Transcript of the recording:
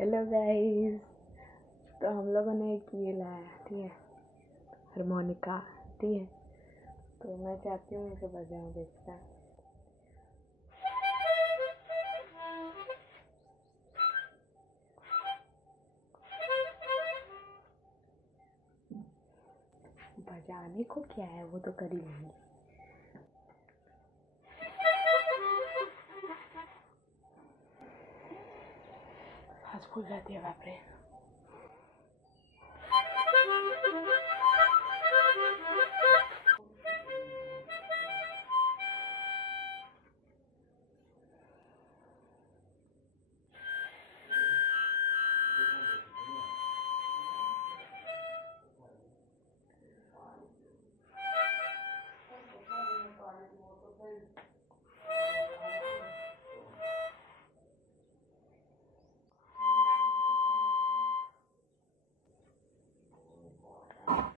Hello guys. तो हम लोगों ने एक ये लाया, ठीक है, हारमोनिका, ठीक है। तो मैं चाहती हूँ इसे बजाऊँ, देखता है। बजाने को क्या है, वो तो कर ही लेंगे। सांस फूल जाती है, बाप रे।